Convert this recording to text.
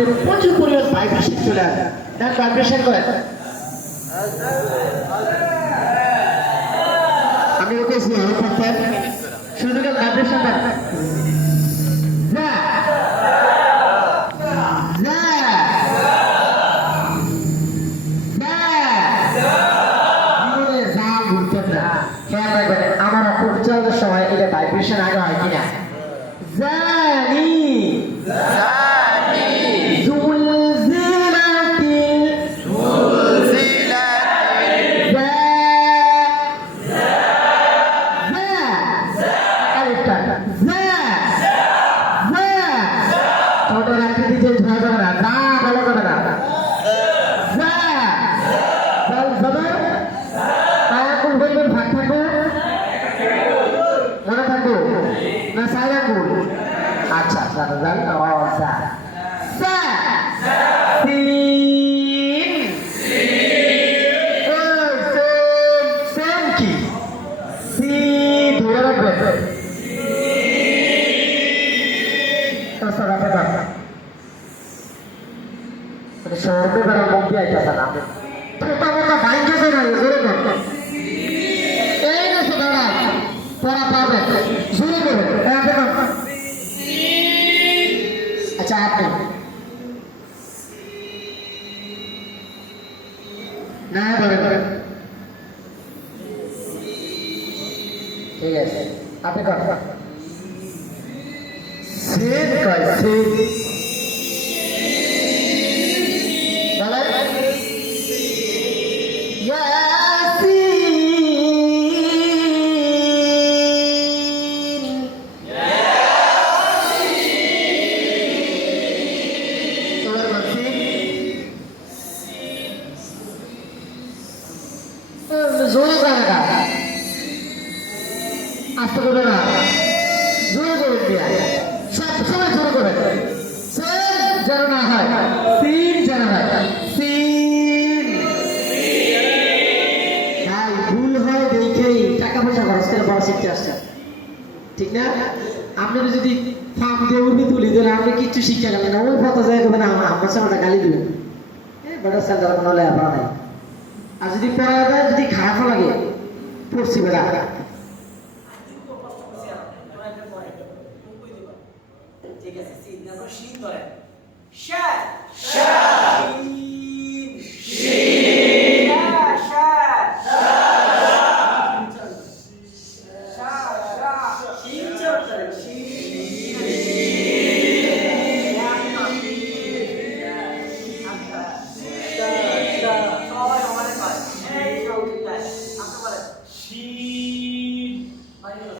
মধ্যে প্রচুর পরিমাণ ভাইব্রেশন চলে আসে। তার ভাইব্রেশন করে আমি বলছি শুধু ভাইব্রেশন আমার পরিচয়ের সময় এটা ভাইব্রেশন আগে হয় কিনা জানি আচ্ছা কি সি ধরে রাখবে শহরে বেড়া মুক্তি আইতেছে না ছোটা মোটা ভাইঙ্গেছে না জোরে কর এই গেছে দাঁড়া পড়া পাবে জোরে করে আচ্ছা আপনি না বলেন ঠিক আছে আপনি কর সেট কয় সেট জোরে কাকা আস্তে করে না জোরে করে দিয়া সবসময় জোরে করে যেন না হয় সিন যেন হয় সিন ভাই ভুল হয় দেখেই টাকা পয়সা খরচ করে পড়া শিখতে আসছে ঠিক না আপনারা যদি ফার্ম দিয়ে উঠে তুলি তাহলে আপনি কিচ্ছু শিক্ষা গেলেন না ওই কথা যায় না আমার সামনে গালি দিবেন বেটা স্যার কোনো লেখা নাই আর যদি পড়া যায় যদি খারাপ লাগে পড়ছি বেড়া ঠিক আছে